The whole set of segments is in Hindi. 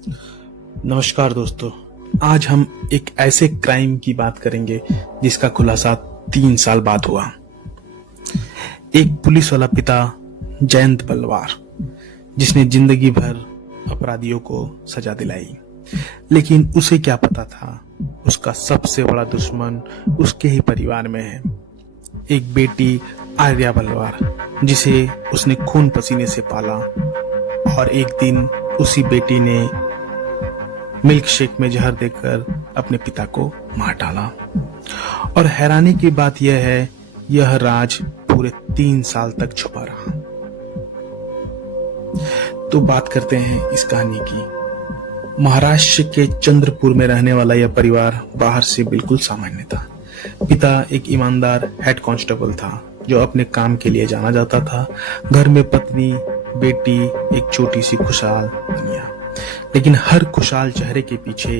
नमस्कार दोस्तों। आज हम एक ऐसे क्राइम की बात करेंगे जिसका खुलासा 3 साल बाद हुआ। एक पुलिस वाला पिता जयंत बलवार, जिसने जिंदगी भर अपराधियों को सजा दिलाई, लेकिन उसे क्या पता था उसका सबसे बड़ा दुश्मन उसके ही परिवार में है। एक बेटी आर्या बलवार, जिसे उसने खून पसीने से पाला, और एक दिन उसी बेटी ने मिल्क शेक में जहर देकर अपने पिता को मार डाला। और हैरानी की बात यह है, यह राज पूरे 3 साल तक छुपा रहा। तो बात करते हैं इस कहानी की। महाराष्ट्र के चंद्रपुर में रहने वाला यह परिवार बाहर से बिल्कुल सामान्य था। पिता एक ईमानदार हेड कांस्टेबल था जो अपने काम के लिए जाना जाता था। घर में पत्नी, बेटी, एक छोटी सी खुशहाल दुनिया। लेकिन हर खुशहाल चेहरे के पीछे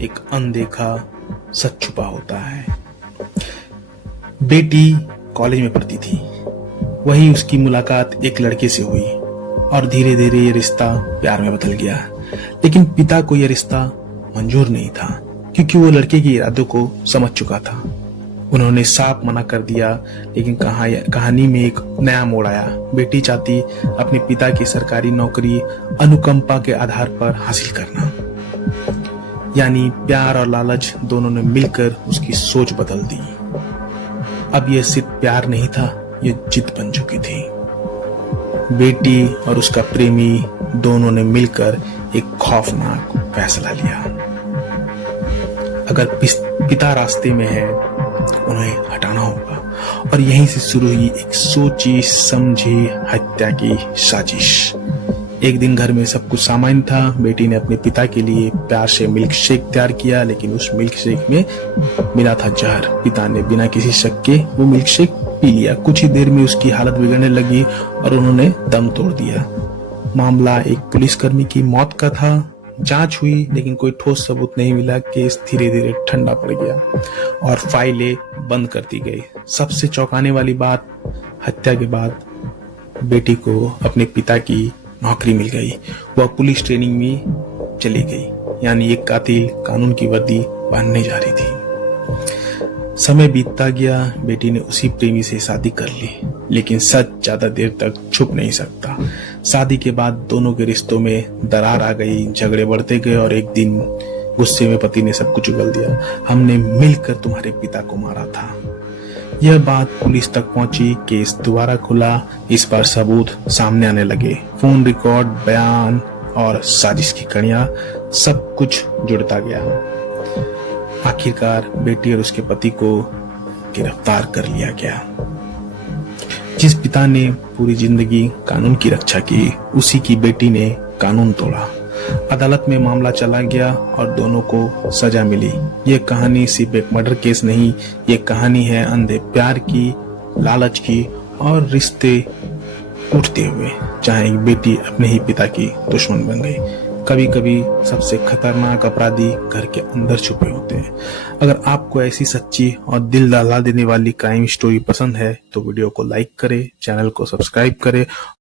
एक अनदेखा सच छुपा होता है। बेटी कॉलेज में पढ़ती थी। वही उसकी मुलाकात एक लड़के से हुई और धीरे धीरे ये रिश्ता प्यार में बदल गया। लेकिन पिता को यह रिश्ता मंजूर नहीं था, क्योंकि वो लड़के के इरादों को समझ चुका था। उन्होंने साफ मना कर दिया, लेकिन कहानी में एक नया मोड़ आया। बेटी चाहती अपने पिता की सरकारी नौकरी अनुकंपा के आधार पर हासिल करना। यानी प्यार और लालच दोनों ने मिलकर उसकी सोच बदल दी। अब यह सिर्फ प्यार नहीं था, यह जिद बन चुकी थी। बेटी और उसका प्रेमी दोनों ने मिलकर एक खौफनाक फैसला लिया। अगर पिता रास्ते में है, उन्हें हटाना होगा। और यहीं से शुरू हुई एक सोची समझी हत्या की साजिश। एक दिन घर में सब कुछ सामान्य था। बेटी ने अपने पिता के लिए प्यार से मिल्क शेक तैयार किया, लेकिन उस मिल्क शेक में मिला था जहर। पिता ने बिना किसी शक के वो मिल्क शेक पी लिया। कुछ ही देर में उसकी हालत बिगड़ने लगी और उन्होंने दम तोड़ दिया। मामला एक पुलिसकर्मी की मौत का था। जांच हुई, लेकिन कोई ठोस सबूत नहीं मिला। केस धीरे धीरे ठंडा पड़ गया और फाइलें बंद कर दी गई। सबसे चौंकाने वाली बात, हत्या के बाद बेटी को अपने पिता की नौकरी मिल गई। वह पुलिस ट्रेनिंग में चली गई। यानी एक कातिल कानून की वर्दी पहनने जा रही थी। समय बीतता गया। बेटी ने उसी प्रेमी से शादी कर ली, लेकिन सच ज्यादा देर तक छुप नहीं सकता। शादी के बाद दोनों के रिश्तों में दरार आ गई। झगड़े बढ़ते गए और एक दिन गुस्से में पति ने सब कुछ उगल दिया। हमने मिलकर तुम्हारे पिता को मारा था। यह बात पुलिस तक पहुंची। केस दोबारा खुला। इस बार सबूत सामने आने लगे। फोन रिकॉर्ड, बयान और साजिश की कड़ियां, सब कुछ जुड़ता गया। आखिरकार बेटी और उसके पति को गिरफ्तार कर लिया गया। जिस पिता ने पूरी जिंदगी कानून की रक्षा की, उसी की बेटी ने कानून तोड़ा। अदालत में मामला चला गया और दोनों को सजा मिली। ये कहानी सिर्फ एक मर्डर केस नहीं, ये कहानी है अंधे प्यार की, लालच की और रिश्ते टूटते हुए, जहाँ एक बेटी अपने ही पिता की दुश्मन बन गई। कभी कभी सबसे खतरनाक अपराधी घर के अंदर छुपे होते हैं। अगर आपको ऐसी सच्ची और दिल दहला देने वाली क्राइम स्टोरी पसंद है तो वीडियो को लाइक करें, चैनल को सब्सक्राइब करें